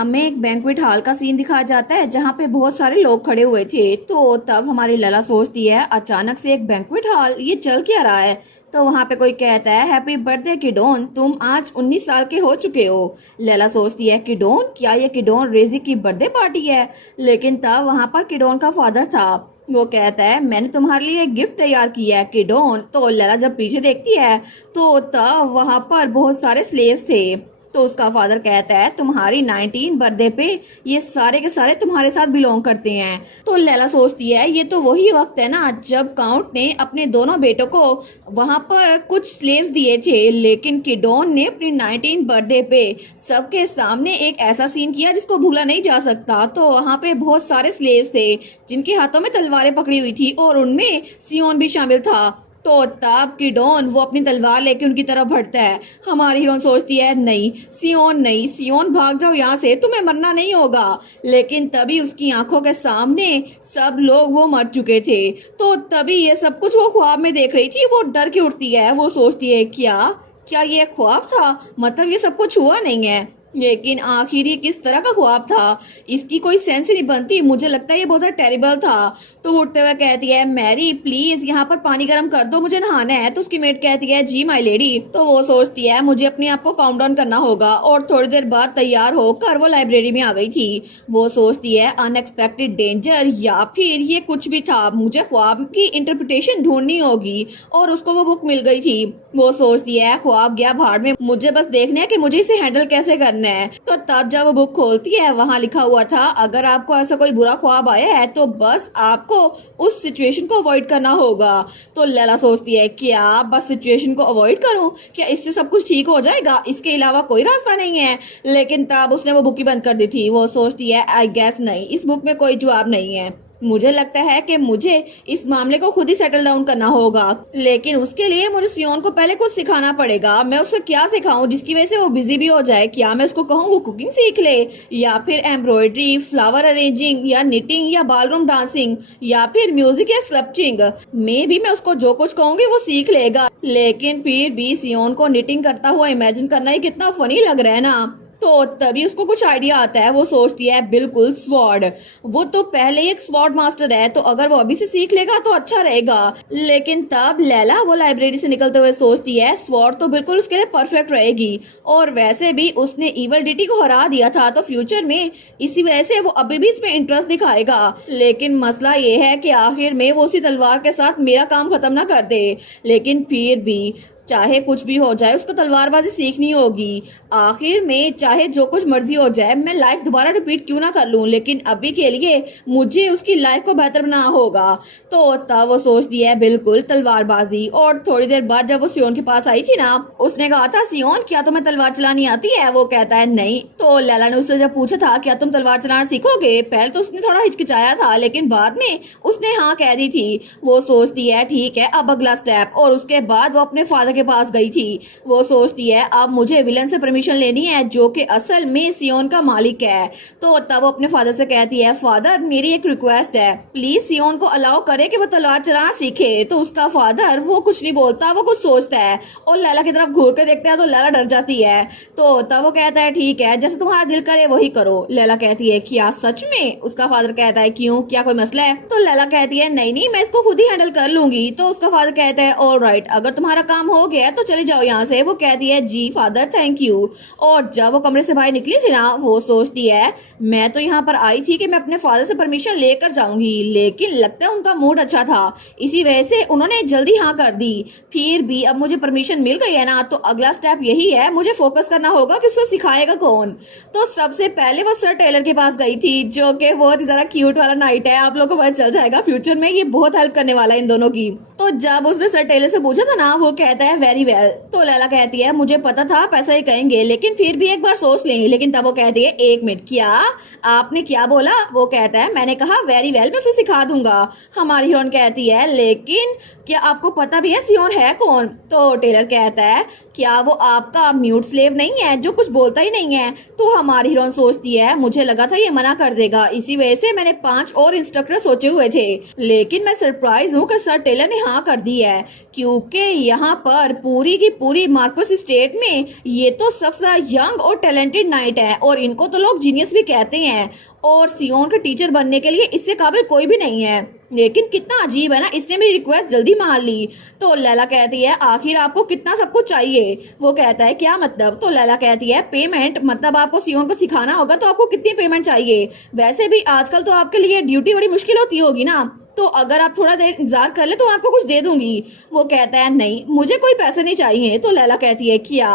हमें एक banquet hall का सीन दिखाया जाता है जहाँ पे बहुत सारे लोग खड़े हुए थे। तो तब हमारी लला सोचती है अचानक से एक बैंक्वेट हॉल, ये चल क्या रहा है। तो वहाँ पे कोई कहता है हैप्पी बर्थडे किडोन, तुम आज 19 साल के हो चुके हो। लैला सोचती है किडोन, क्या ये किडोन रेजी की बर्थडे पार्टी है। लेकिन तब वहाँ पर किडोन का फादर था। वो कहता है मैंने तुम्हारे लिए एक गिफ्ट तैयार किया है किडोन। तो लैला जब पीछे देखती है तो तब वहाँ पर बहुत सारे स्लेव्स थे। तो उसका फादर कहता है तुम्हारी 19 बर्थडे पे ये सारे के सारे तुम्हारे साथ बिलोंग करते हैं। तो लैला सोचती है ये तो वही वक्त है ना जब काउंट ने अपने दोनों बेटों को वहां पर कुछ स्लेव्स दिए थे, लेकिन किडोन ने अपनी 19 बर्थडे पे सबके सामने एक ऐसा सीन किया जिसको भूला नहीं जा सकता। तो वहां पे बहुत सारे स्लेव्स थे जिनके हाथों में तलवारें पकड़ी हुई थी और उनमें सियोन भी शामिल था। तो तब किडोन वो अपनी तलवार लेके उनकी तरफ बढ़ता है। हमारी हीरोइन सोचती है नहीं सियोन, नहीं सियोन भाग जाओ यहाँ से, तुम्हें मरना नहीं होगा। लेकिन तभी उसकी आंखों के सामने सब लोग वो मर चुके थे। तो तभी ये सब कुछ वो ख्वाब में देख रही थी। वो डर के उठती है। वो सोचती है क्या क्या ये ख्वाब था, मतलब ये सब कुछ हुआ नहीं है। लेकिन आखिर ये किस तरह का ख्वाब था, इसकी कोई सेंस ही नहीं बनती। मुझे लगता है ये बहुत टेरिबल था। तो उठते हुए कहती है मैरी प्लीज यहाँ पर पानी गर्म कर दो, मुझे नहाना है। तो उसकी मेट कहती है जी माय लेडी। तो वो सोचती है मुझे अपने आप को काम डाउन करना होगा और थोड़ी देर बाद तैयार होकर वो लाइब्रेरी में आ गई थी। वो सोचती है अनएक्सपेक्टेड डेंजर या फिर ये कुछ भी था, मुझे ख्वाब की इंटरप्रिटेशन ढूंढनी होगी। और उसको वो बुक मिल गई थी। वो सोचती है ख्वाब गया भाड़ में, मुझे बस देखना है कि मुझे इसे हैंडल कैसे करना है। तो तब जब वो बुक खोलती है वहाँ लिखा हुआ था अगर आपको ऐसा कोई बुरा ख्वाब आया है तो बस आपको उस सिचुएशन को अवॉइड करना होगा। तो लैला सोचती है क्या बस सिचुएशन को अवॉइड करूं, क्या इससे सब कुछ ठीक हो जाएगा, इसके अलावा कोई रास्ता नहीं है। लेकिन तब उसने वो बुक ही बंद कर दी थी। वो सोचती है आई गेस नहीं, इस बुक में कोई जवाब नहीं है। मुझे लगता है कि मुझे इस मामले को खुद ही सेटल डाउन करना होगा। लेकिन उसके लिए मुझे सियोन को पहले कुछ सिखाना पड़ेगा। मैं उसको क्या सिखाऊं जिसकी वजह से वो बिजी भी हो जाए। क्या मैं उसको कहूँ वो कुकिंग सीख ले, या फिर एम्ब्रॉयडरी, फ्लावर अरेंजिंग, या निटिंग, या बॉलरूम डांसिंग, या फिर म्यूजिक या स्कल्पचिंग। मे भी मैं उसको जो कुछ कहूंगी वो सीख लेगा। लेकिन फिर भी सियोन को निटिंग करता हुआ इमेजिन करना ही कितना फनी लग रहा है ना। तो तभी उसको कुछ आइडिया आता है। वो सोचती है बिल्कुल स्वॉर्ड, वो तो पहले ही एक स्वॉर्ड मास्टर है, तो अगर वो अभी से सीख लेगा तो अच्छा रहेगा। लेकिन तब लैला वो लाइब्रेरी से निकलते हुए सोचती है स्वॉर्ड तो बिल्कुल उसके लिए परफेक्ट रहेगी, और वैसे भी उसने इवल डिटी को हरा दिया था तो फ्यूचर में इसी वजह से वो अभी भी इसमें इंटरेस्ट दिखाएगा। लेकिन मसला ये है कि आखिर में वो उसी तलवार के साथ मेरा काम खत्म ना कर दे। लेकिन फिर भी चाहे कुछ भी हो जाए उसको तलवारबाजी सीखनी होगी। आखिर में चाहे जो कुछ मर्जी हो जाए मैं लाइफ दोबारा रिपीट क्यों ना कर लूं, लेकिन अभी के लिए मुझे उसकी लाइफ को बेहतर बनाना होगा। तो तब वो सोचती है बिल्कुल तलवारबाजी। और थोड़ी देर बाद जब वो सियोन के पास आई थी ना, उसने कहा था सियोन क्या तुम्हें तलवार चलानी आती है। वो कहता है नहीं। तो लैला ने उससे जब पूछा था क्या तुम तलवार चलाना सीखोगे, पहले तो उसने थोड़ा हिचकिचाया था लेकिन बाद में उसने हाँ कह दी थी। वो सोचती है ठीक है अब अगला स्टेप, और उसके बाद वो अपने फादर के पास गई थी। वो सोचती है अब मुझे विलन से परमिशन लेनी है जो कि असल में सियोन का मालिक है। तो तब वो अपने फादर से कहती है फादर मेरी एक रिक्वेस्ट है, प्लीज सियोन को अलाउ करे कि वो तलवार चलाना सीखे। तो उसका फादर वो कुछ नहीं बोलता, वो कुछ सोचता है और लैला की तरफ घूर कर देखता है तो लैला डर जाती है। तो तब वो कहता है ठीक है जैसे तुम्हारा दिल करे वही करो। लैला कहती है क्या सच में। उसका फादर कहता है क्यों, क्या कोई मसला है। तो लैला कहती है नहीं नहीं मैं इसको खुद ही हैंडल कर लूंगी। तो उसका फादर कहता है ऑल राइट, अगर तुम्हारा काम हो गया तो चले जाओ यहाँ से। वो कहती है जी फादर थैंक यू। और जब वो कमरे से बाहर निकली थी ना, वो सोचती है मैं तो यहाँ पर आई थी कि मैं अपने फादर से परमिशन लेकर जाऊंगी, लेकिन लगता है उनका मूड अच्छा था इसी वजह से उन्होंने जल्दी हाँ कर दी। फिर भी अब मुझे परमिशन मिल गई है ना, तो अगला स्टेप यही है मुझे फोकस करना होगा कि उसको सिखाएगा कौन। तो सबसे पहले वो सर टेलर के पास गई थी जो कि बहुत ही ज्यादा क्यूट वाला नाइट है। आप लोगों को पता चल जाएगा फ्यूचर में ये बहुत हेल्प करने वाला है इन दोनों की। तो जब उसने सर टेलर से पूछा था ना, वो कहता है वेरी वेल। तो लैला कहती है मुझे पता था पैसा ही कहेंगे लेकिन फिर भी एक बार सोच लें। लेकिन तब वो कहती है एक मिनट क्या आपने क्या बोला। वो कहता है मैंने कहा वेरी वेल मैं उसे सिखा दूंगा। हमारी हीरोइन कहती है लेकिन क्या आपको पता भी है सियोन है कौन। तो टेलर कहता है क्या वो आपका म्यूट स्लेव नहीं है जो कुछ बोलता ही नहीं है। तो हमारी हीरोइन सोचती है मुझे लगा था ये मना कर देगा, इसी वजह से मैंने 5 और इंस्ट्रक्टर सोचे हुए थे, लेकिन मैं सरप्राइज हूँ कि सर टेलर ने हाँ कर दी है क्योंकि यहाँ पर पर पूरी की पूरी मार्कोस स्टेट में ये तो सबसे यंग और टैलेंटेड नाइट है और इनको तो लोग जीनियस भी कहते हैं और सियोन के टीचर बनने के लिए इससे काबिल कोई भी नहीं है। लेकिन कितना अजीब है ना, इसने मेरी रिक्वेस्ट जल्दी मान ली। तो लैला कहती है आखिर आपको कितना सब कुछ चाहिए? वो कहता है क्या मतलब? तो लैला कहती है पेमेंट, मतलब आपको सियोन को सिखाना होगा तो आपको कितनी पेमेंट चाहिए? वैसे भी आजकल तो आपके लिए ड्यूटी बड़ी मुश्किल होती होगी ना, तो अगर आप थोड़ा देर इंतजार कर ले तो आपको कुछ दे दूंगी। वो कहता है नहीं मुझे कोई पैसे नहीं चाहिए। तो लैला कहती है क्या?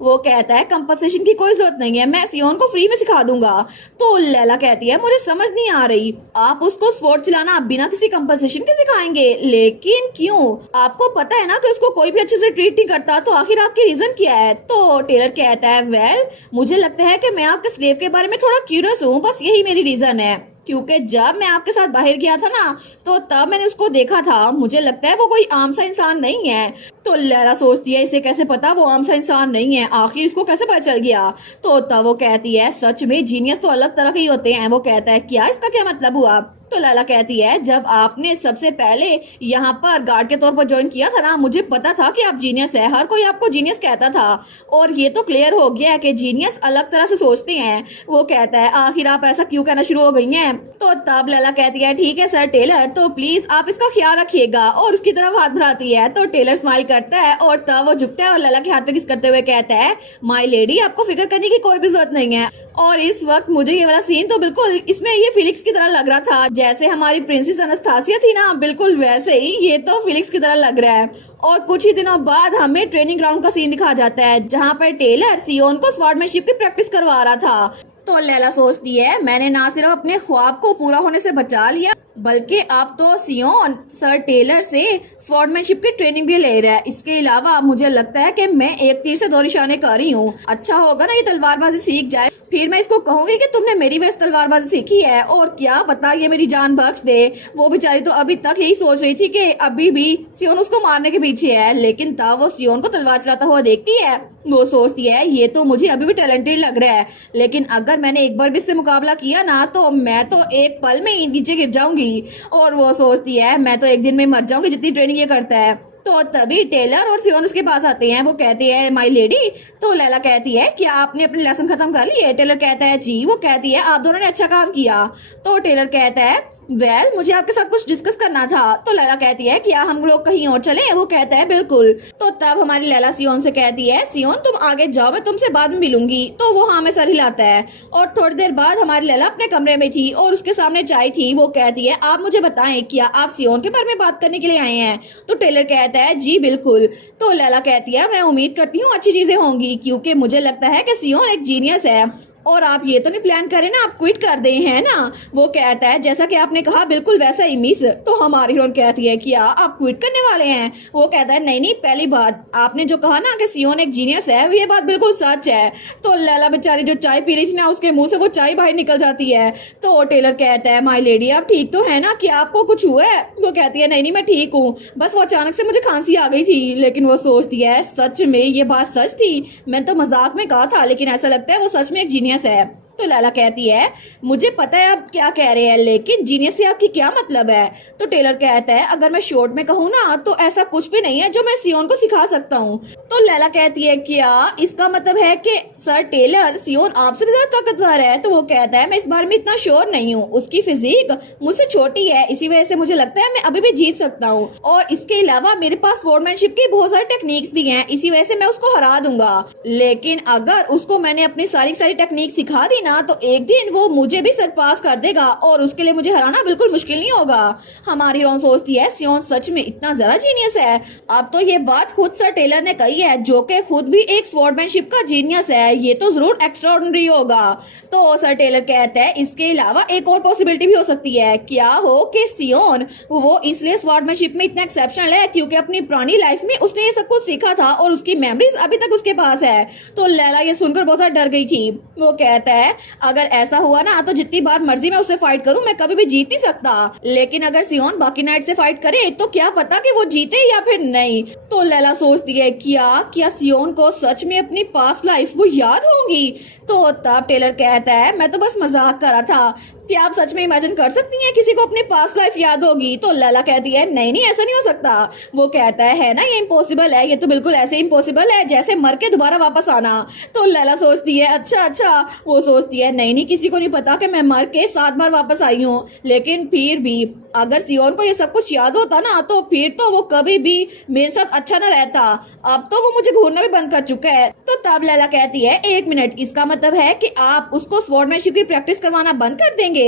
वो कहता है कंपनसेशन की कोई जरूरत नहीं है, मैं सियोन को फ्री में सिखा दूंगा। तो लैला कहती है मुझे समझ नहीं आ रही, आप उसको स्पोर्ट चलाना बिना किसी कंपनसेशन के सिखाएंगे? लेकिन क्यों? आपको पता है ना कि उसको कोई भी अच्छे से ट्रीट नहीं करता, तो आखिर आपकी रीजन क्या है? तो टेलर कहता है वेल मुझे लगता है कि मैं आपके स्लेव के बारे में थोड़ा क्यूरियस हूँ, बस यही मेरी रीजन है। क्योंकि जब मैं आपके साथ बाहर गया था ना तो तब मैंने उसको देखा था, मुझे लगता है वो कोई आम सा इंसान नहीं है। तो लैला सोचती है इसे कैसे पता वो आम सा इंसान नहीं है, आखिर इसको कैसे पता चल गया? तो तब वो कहती है सच में जीनियस तो अलग तरह के ही होते हैं। वो कहता है क्या, इसका क्या मतलब हुआ? तो लैला कहती है जब आपने सबसे पहले यहाँ पर गार्ड के तौर पर ज्वाइन किया था ना, मुझे पता था कि आप जीनियस है, हर कोई आपको जीनियस कहता था और ये तो क्लियर हो गया है कि जीनियस अलग तरह से सोचते हैं। वो कहता है आखिर आप ऐसा क्यों कहना शुरू हो गई हैं? तो तब लैला कहती है ठीक है सर टेलर, तो प्लीज आप इसका ख्याल रखिएगा, और उसकी तरफ हाथ बढ़ाती है। तो टेलर स्माइल करता है और तब वो झुकता है और लैला के हाथ पे किस करते हुए कहता है माय लेडी आपको फिक्र करने की कोई भी जरूरत नहीं है। और इस वक्त मुझे ये वाला सीन तो बिल्कुल इसमें ये फिलिक्स की तरह लग रहा था, जैसे हमारी प्रिंसेस अनस्थासिया थी ना, बिल्कुल वैसे ही ये तो फिलिक्स की तरह लग रहा है। और कुछ ही दिनों बाद हमें ट्रेनिंग ग्राउंड का सीन दिखाया जाता है जहाँ पर टेलर सियोन को स्वॉर्डमैनशिप की प्रैक्टिस करवा रहा था। तो लैला सोचती है मैंने ना सिर्फ अपने ख्वाब को पूरा होने से बचा लिया, बल्कि अब तो सियोन सर टेलर से स्वॉर्डमैनशिप की ट्रेनिंग भी ले रहा है। इसके अलावा मुझे लगता है कि मैं एक तीर से दो निशाने कर रही हूँ। अच्छा होगा ना ये तलवारबाजी सीख जाए, फिर मैं इसको कहूंगी कि तुमने मेरी वजह से तलवारबाजी सीखी है, और क्या पता ये मेरी जान बख्श दे। वो बेचारी तो अभी तक यही सोच रही थी कि अभी भी सियोन उसको मारने के पीछे है, लेकिन तब वो सियोन को तलवार चलाता हुआ देखती है, वो सोचती है ये तो मुझे अभी भी टैलेंटेड लग रहा है, लेकिन अगर मैंने एक बार भी इससे मुकाबला किया ना तो मैं तो एक पल में ही नीचे गिर जाऊंगी। और वो सोचती है मैं तो एक दिन में मर जाऊंगी जितनी ट्रेनिंग ये करता है। तो तभी टेलर और सियोन उसके पास आते हैं। वो कहते हैं माय लेडी। तो लैला कहती है क्या आपने अपने लेसन खत्म कर लिए? टेलर कहता है जी। वो कहती है आप दोनों ने अच्छा काम किया। तो टेलर कहता है वेल मुझे आपके साथ कुछ डिस्कस करना था। तो लैला कहती है क्या हम लोग कहीं और चले? वो कहता है बिल्कुल। तो तब हमारी लैला सियोन से कहती है सियोन तुम आगे जाओ, मैं तुमसे बाद में मिलूंगी। तो वो हाँ में सर हिलाता है। और थोड़ी देर बाद हमारी लैला अपने कमरे में थी और उसके सामने चाय थी। वो कहती है आप मुझे बताएं क्या आप सियोन के बारे में बात करने के लिए आए हैं? तो टेलर कहता है जी बिल्कुल। तो लैला कहती है मैं उम्मीद करती हूँ अच्छी चीजें होंगी, क्योंकि मुझे लगता है कि सियोन एक जीनियस है और आप ये तो नहीं प्लान करें ना आप क्विट कर दें, है ना? वो कहता है जैसा कि आपने कहा बिल्कुल वैसा ही मिस। तो हमारी हीरोइन कहती है क्या आप क्विट करने वाले हैं? वो कहता है नहीं नहीं, पहली बात आपने जो कहा ना कि सियोन एक जीनियस है, ये बात बिल्कुल सच है। तो लैला बेचारी जो चाय पी रही थी ना, उसके मुंह से वो चाय बाहर निकल जाती है। तो टेलर कहता है माय लेडी आप ठीक तो है ना, कि आपको कुछ हुआ है? वो कहती है नहीं नहीं मैं ठीक हूँ, बस वो अचानक से मुझे खांसी आ गई थी। लेकिन वो सोचती है सच में ये बात सच थी, मैं तो मजाक में कहा था, लेकिन ऐसा लगता है वो सच में एक जीनियस है। तो लैला कहती है मुझे पता है आप क्या कह रहे हैं, लेकिन जीनियस से आपकी क्या मतलब है? तो टेलर कहता है अगर मैं शॉर्ट में कहूँ ना तो ऐसा कुछ भी नहीं है जो मैं सियोन को सिखा सकता हूँ। तो लैला कहती है क्या इसका मतलब है कि सर टेलर सियोन आपसे भी ज्यादा ताकतवर है? तो वो कहता है मैं इस बारे में इतना श्योर नहीं हूँ, उसकी फिजिक मुझसे छोटी है, इसी वजह से मुझे लगता है मैं अभी भी जीत सकता हूँ, और इसके अलावा मेरे पास स्वॉर्डमैनशिप की बहुत सारी टेक्निक्स भी हैं, इसी वजह से मैं उसको हरा दूंगा। लेकिन अगर उसको मैंने अपनी सारी टेक्निक सिखा दी ना तो एक दिन वो मुझे भी सरपास कर देगा और उसके लिए मुझे हराना बिल्कुल मुश्किल नहीं होगा। हमारी हीरोइन सोचती है सियोन सच में इतना जरा जीनियस है। अब तो ये बात खुद सर टेलर ने कही है, जो कि खुद भी एक स्वॉर्डमैनशिप का जीनियस है, ये तो जरूर एक्स्ट्राऑर्डिनरी होगा। तो सर टेलर कहते हैं इसके अलावा एक और पॉसिबिलिटी भी हो सकती है, क्या हो कि सियोन वो इसलिए स्वॉर्डमैनशिप में इतना एक्सेप्शनल है क्योंकि अपनी पुरानी लाइफ में उसने ये सब कुछ सीखा था और उसकी मेमोरीज अभी तक उसके पास है। तो लैला ये सुनकर बहुत ज्यादा डर गई थी। वो कहता है अगर ऐसा हुआ ना तो जितनी बार मर्जी मैं उससे फाइट करूं मैं कभी भी जीत नहीं सकता, लेकिन अगर सियोन बाकी नाइट से फाइट करे तो क्या पता कि वो जीते या फिर नहीं। तो लैला सोचती है क्या सियोन को सच में अपनी पास्ट लाइफ वो याद होगी? तो तब टेलर कहता है मैं तो बस मजाक कर रहा था, क्या आप सच में इमेजिन कर सकती हैं किसी को अपनी पास्ट लाइफ याद होगी? तो लैला कहती है नहीं नहीं, ऐसा नहीं हो सकता। वो कहता है ना, ये इम्पॉसिबल है, ये तो बिल्कुल ऐसे इम्पॉसिबल है जैसे मर के दोबारा वापस आना। तो लैला सोचती है अच्छा अच्छा, वो सोचती है नहीं नहीं, किसी को नहीं पता कि मैं मर के 7 बार वापस आई हूँ। लेकिन फिर भी अगर सियोन को ये सब कुछ याद होता ना, तो फिर तो वो कभी भी मेरे साथ अच्छा ना रहता। अब तो वो मुझे घूरना भी बंद कर चुका है। तो तब लैला कहती है 1 मिनट, इसका मतलब है कि आप उसको स्वॉर्डमैनशिप की प्रैक्टिस करवाना बंद कर देंगे?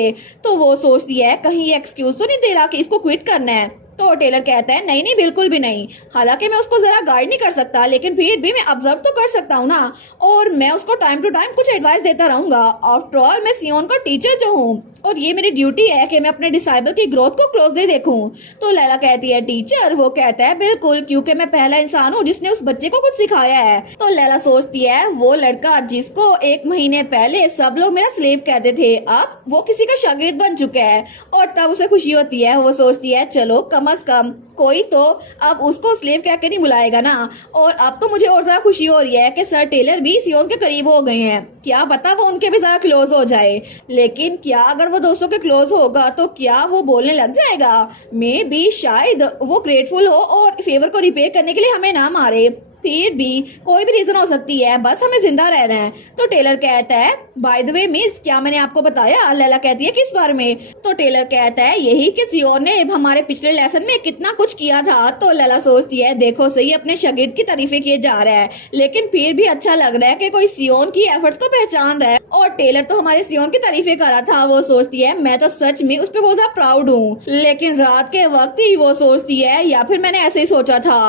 तो वो सोचती है कहीं ये एक्सक्यूज तो नहीं दे रहा कि इसको क्विट करना है। तो टेलर कहता है नहीं नहीं, बिल्कुल भी नहीं। हालांकि मैं उसको जरा गाइड नहीं कर सकता, लेकिन फिर भी मैं ऑब्जर्व तो कर सकता हूँ ना, और मैं उसको टाइम टू टाइम कुछ एडवाइस देता रहूंगा। आफ्टर ऑल मैं सियोन का टीचर जो हूँ, और ये मेरी ड्यूटी है कि मैं अपने डिसाइबल की ग्रोथ को क्लोजली देखूं। तो लैला कहती है टीचर? वो कहता है बिल्कुल, क्योंकि मैं पहला इंसान हूँ जिसने उस बच्चे को कुछ सिखाया है। तो लैला सोचती है वो लड़का जिसको 1 महीने पहले सब लोग मेरा स्लेव कहते थे, अब वो किसी का शागिर्द बन चुका है, और तब उसे खुशी होती है। वो सोचती है चलो कम अज कम कोई तो अब उसको स्लेव कह के नहीं बुलाएगा ना। और अब तो मुझे और ज्यादा खुशी हो रही है कि सर टेलर भी सियोन के करीब हो गए हैं, क्या पता वो उनके भी ज्यादा क्लोज हो जाए। लेकिन क्या अगर वो दोस्तों के क्लोज होगा तो क्या वो बोलने लग जाएगा? मे बी शायद वो ग्रेटफुल हो और फेवर को रिपे करने के लिए हमें ना मारे। फिर भी कोई भी रीजन हो सकती है, बस हमें जिंदा रहना है। तो टेलर कहता है बाय द वे मिस, क्या मैंने आपको बताया? लैला कहती है किस बारे में? तो टेलर कहता है यही कि सियोन ने हमारे पिछले लेसन में कितना कुछ किया था। तो लैला सोचती है देखो सही, अपने शागिर्द की तारीफें किए जा रहा है, लेकिन फिर भी अच्छा लग रहा है कि कोई सियोन की एफर्ट्स को पहचान रहा है, और टेलर तो हमारे सियोन की तारीफें कर रहा था। वो सोचती है मैं तो सच में उस पर बहुत ज्यादा प्राउड हूँ। लेकिन रात के वक्त ही वो सोचती है या फिर मैंने ऐसे ही सोचा था,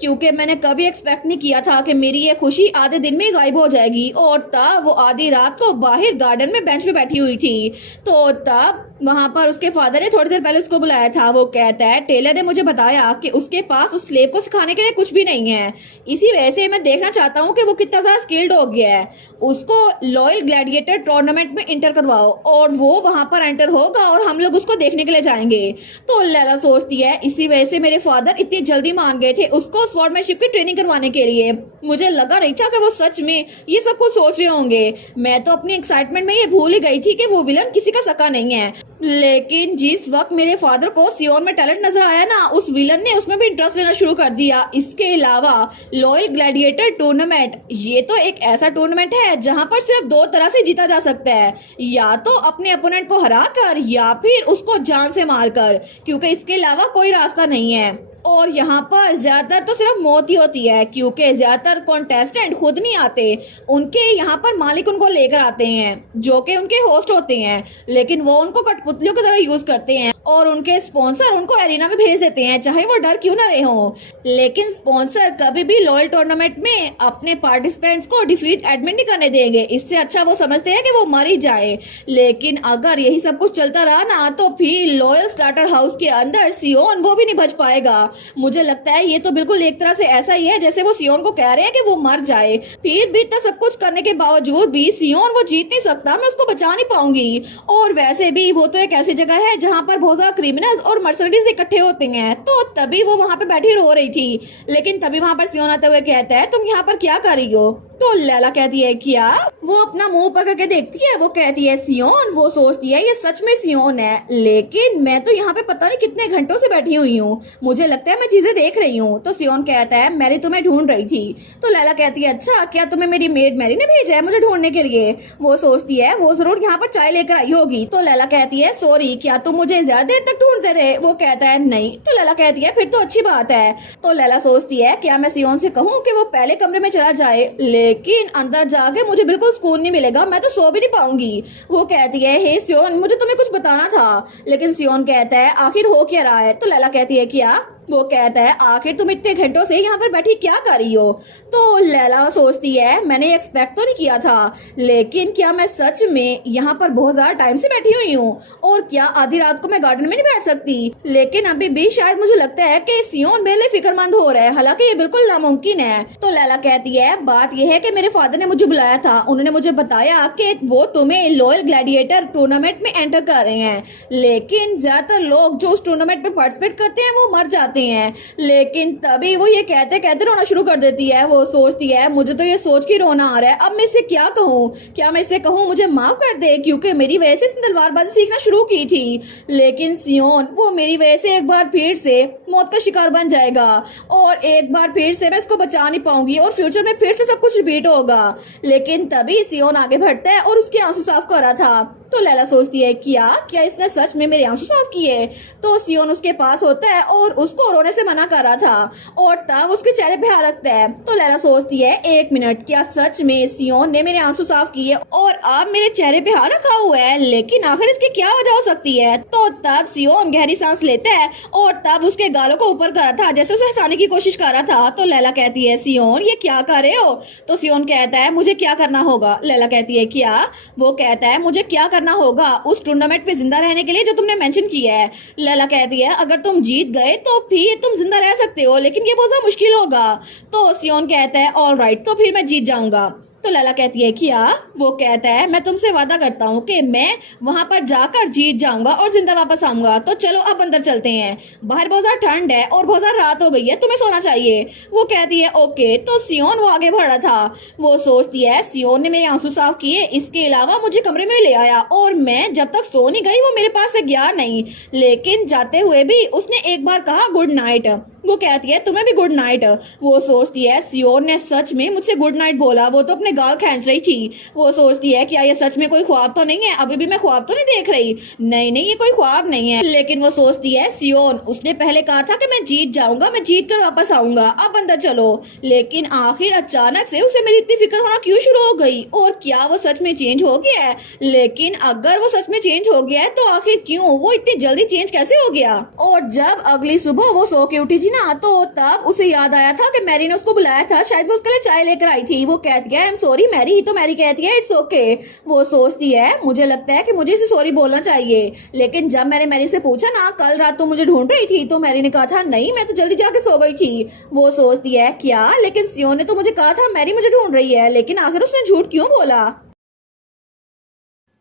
क्योंकि मैंने कभी एक्सपेक्ट नहीं किया था कि मेरी ये खुशी आधे दिन में गायब हो जाएगी। और तब वो आधी रात को बाहर गार्डन में बेंच पे बैठी हुई थी। तो तब वहां पर उसके फादर ने थोड़ी देर पहले उसको बुलाया था। वो कहता है टेलर ने मुझे बताया कि उसके पास उस स्लेव को सिखाने के लिए कुछ भी नहीं है, इसी वजह से मैं देखना चाहता हूँ कि वो कितना ज्यादा स्किल्ड हो गया है। उसको लॉयल ग्लैडिएटर टूर्नामेंट में इंटर करवाओ, और वो वहां पर एंटर होगा और हम लोग उसको देखने के लिए जाएंगे। तो लैला सोचती है इसी वजह से मेरे फादर इतनी जल्दी मान गए थे उसको स्वॉर्डमैनशिप की ट्रेनिंग करवाने के लिए। मुझे लगा नहीं था कि वो सच में ये सब कुछ सोच रहे होंगे। मैं तो अपनी एक्साइटमेंट में ये भूल ही गई थी कि वो विलन किसी का सका नहीं है। लेकिन जिस वक्त मेरे फादर को सियोन में टैलेंट नजर आया ना, उस विलन ने उसमें भी इंटरेस्ट लेना शुरू कर दिया। इसके अलावा लॉयल ग्लैडिएटर टूर्नामेंट, ये तो एक ऐसा टूर्नामेंट है जहां पर सिर्फ 2 तरह से जीता जा सकता है, या तो अपने अपोनेंट को हरा कर या फिर उसको जान से मारकर, क्योंकि इसके अलावा कोई रास्ता नहीं है। और यहाँ पर ज्यादातर तो सिर्फ मौत ही होती है, क्योंकि ज्यादातर कॉन्टेस्टेंट खुद नहीं आते, उनके यहाँ पर मालिक उनको लेकर आते हैं जो कि उनके होस्ट होते हैं, लेकिन वो उनको कठपुतलियों की तरह यूज करते हैं, और उनके स्पॉन्सर उनको एरिना में भेज देते हैं चाहे वो डर क्यों ना रहे हो। लेकिन स्पॉन्सर कभी भी लॉयल टूर्नामेंट में अपने पार्टिसिपेंट्स को डिफीट एडमिट नहीं करने देंगे, इससे अच्छा वो समझते हैं कि वो मर ही जाए। लेकिन अगर यही सब कुछ चलता रहा ना, तो फिर लॉयल स्टार्टर हाउस के अंदर सियोन वो भी नहीं बच पाएगा। मुझे लगता है ये तो बिल्कुल एक तरह से ऐसा ही है जैसे वो सियोन को कह रहे हैं कि वो मर जाए। फिर भी इतना सब कुछ करने के बावजूद भी सियोन वो जीत नहीं सकता, मैं उसको बचा नहीं पाऊंगी। और वैसे भी वो तो एक ऐसी जगह है जहाँ पर बहुत ज्यादा क्रिमिनल्स और मर्सडीज इकट्ठे होते हैं, तो तभी वो वहाँ पे बैठी रो रही थी। लेकिन तभी वहाँ पर सियोन आते हुए कहता है तुम यहाँ पर क्या कर रही हो? तो लैला कहती है क्या? वो अपना मुंह ऊपर करके देखती है। वो कहती है सियोन। वो सोचती है ये सच में सियोन है, लेकिन मैं तो यहाँ पे पता नहीं कितने घंटों से बैठी हुई हूँ, मुझे लगता है मैं चीजें देख रही हूँ। तो सियोन कहता है मैरी तुम्हें ढूंढ रही थी। तो लैला कहती है अच्छा, क्या तुम्हें मेरी मेड मैरी ने भेजा है मुझे ढूंढने के लिए? वो सोचती है वो जरूर यहाँ पर चाय लेकर आई होगी। तो लैला कहती है सॉरी, क्या तुम मुझे ज्यादा देर तक ढूंढते रहे? वो कहता है नहीं। तो लैला कहती है फिर तो अच्छी बात है। तो लैला सोचती है क्या मैं सियोन से कहूँ कि वो पहले कमरे में चला जाए, लेकिन अंदर जाके मुझे बिल्कुल सुकून नहीं मिलेगा, मैं तो सो भी नहीं पाऊंगी। वो कहती है हे सियोन, मुझे तुम्हें कुछ बताना था। लेकिन सियोन कहता है आखिर हो क्या रहा है? तो लैला कहती है क्या? वो कहता है आखिर तुम इतने घंटों से यहाँ पर बैठी क्या कर रही हो? तो लैला सोचती है मैंने एक्सपेक्ट तो नहीं किया था, लेकिन क्या मैं सच में यहाँ पर बहुत ज्यादा टाइम से बैठी हुई हूँ? और क्या आधी रात को मैं गार्डन में नहीं बैठ सकती? लेकिन अभी भी शायद मुझे लगता है कि सियोन बेले फिक्रमंद हो रहा है, हालांकि ये बिल्कुल नामुमकिन है। तो लैला कहती है बात यह है कि मेरे फादर ने मुझे बुलाया था, उन्होंने मुझे बताया कि वो तुम्हें लॉयल ग्लैडिएटर टूर्नामेंट में एंटर कर रहे हैं, लेकिन ज्यादातर लोग जो उस टूर्नामेंट में पार्टिसिपेट करते हैं वो मर जाते जाते हैं। लेकिन तभी वो ये कहते कहते रोना शुरू कर देती है। वो सोचती है मुझे तो ये सोच के रोना आ रहा है, अब मैं इससे क्या कहूँ, क्या मैं इससे कहूँ मुझे माफ कर दे, क्योंकि मेरी वजह से इसने तलवारबाजी सीखना शुरू की थी। लेकिन सियोन वो मेरी वजह से एक बार फिर से मौत का शिकार बन जाएगा और एक बार फिर से मैं इसको बचा नहीं पाऊंगी और फ्यूचर में फिर से सब कुछ रिपीट होगा। लेकिन तभी सियोन आगे बढ़ता है और उसके आंसू साफ कर रहा था। तो लैला सोचती है क्या क्या इसने सच में मेरे आंसू साफ किए। तो सियोन उसके पास होता है और उसको रोने से मना कर रहा था और तब उसके चेहरे पे हाथ रखता है। तो लैला सोचती है 1 मिनट, क्या सच में सियोन ने मेरे आंसू साफ किए और अब मेरे चेहरे पे हाथ रखा हुआ है, लेकिन आखिर इसकी क्या वजह हो सकती है। तो तब सियोन गहरी सांस लेता है और तब उसके गालों को ऊपर कर रहा था जैसे उसे हंसाने की कोशिश कर रहा था। तो लैला कहती है सियोन ये क्या कर रहे हो। तो सियोन कहता है मुझे क्या करना होगा। लैला कहती है क्या। वो कहता है मुझे क्या करना होगा उस टूर्नामेंट पे जिंदा रहने के लिए जो तुमने मेंशन किया है। लैला कहती है अगर तुम जीत गए तो फिर तुम जिंदा रह सकते हो, लेकिन ये बहुत ज्यादा मुश्किल होगा। तो सियोन कहता है ऑल राइट, तो फिर मैं जीत जाऊंगा। तो लैला कहती है क्या। वो कहता है मैं तुमसे वादा करता हूँ कि मैं वहां पर जाकर जीत जाऊंगा और जिंदा वापस आऊंगा। तो चलो अब अंदर चलते हैं, बाहर बहुत ज्यादा ठंड है और बहुत ज्यादा रात हो गई है, तुम्हें सोना चाहिए। वो कहती है ओके। तो सियोन वो आगे बढ़ रहा था। वो सोचती है सियोन ने मेरे आंसू साफ किए, इसके अलावा मुझे कमरे में ले आया और मैं जब तक सो नहीं गई वो मेरे पास से गया नहीं, लेकिन जाते हुए भी उसने एक बार कहा गुड नाइट। वो कहती है तुम्हें भी गुड नाइट। वो सोचती है सियोन ने सच में मुझसे गुड नाइट बोला, वो तो अपने गाल खींच रही थी। वो सोचती है क्या ये सच में कोई ख्वाब तो नहीं है, अभी भी मैं ख्वाब तो नहीं देख रही। नहीं नहीं ये कोई ख्वाब नहीं है। लेकिन वो सोचती है सियोन उसने पहले कहा था कि मैं जीत जाऊंगा, मैं जीत कर वापस आऊंगा, अब अंदर चलो। लेकिन आखिर अचानक से उसे मेरी इतनी फिक्र होना क्यों शुरू हो गई और क्या वो सच में चेंज हो गया है। लेकिन अगर वो सच में चेंज हो गया है तो आखिर क्यों, वो इतनी जल्दी चेंज कैसे हो गया। और जब अगली सुबह वो सो के उठी थी ना, तो तब उसे याद आया था कि मैरी ने उसको बुलाया था, शायद वो उसके लिए चाय लेकर आई थी। वो कहती है आई एम सॉरी मैरी। तो मैरी कहती है इट्स ओके। वो सोचती है मुझे लगता है कि मुझे इसे सॉरी बोलना चाहिए। लेकिन जब मैंने मैरी से पूछा ना कल रात तो मुझे ढूंढ रही थी, तो मैरी ने कहा था नहीं मैं तो जल्दी जाके सो गई थी। वो सोचती है क्या, लेकिन सियोन ने तो मुझे कहा था मैरी मुझे ढूंढ रही है, लेकिन आखिर उसने झूठ क्यों बोला।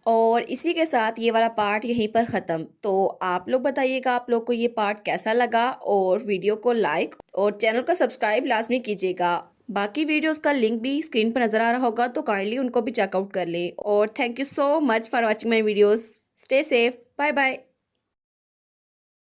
और इसी के साथ ये वाला पार्ट यहीं पर ख़त्म। तो आप लोग बताइएगा आप लोग को ये पार्ट कैसा लगा और वीडियो को लाइक और चैनल को सब्सक्राइब लाजमी कीजिएगा। बाकी वीडियोस का लिंक भी स्क्रीन पर नज़र आ रहा होगा, तो काइंडली उनको भी चेकआउट कर लें। और thank you so much for watching my videos. Stay safe, bye bye.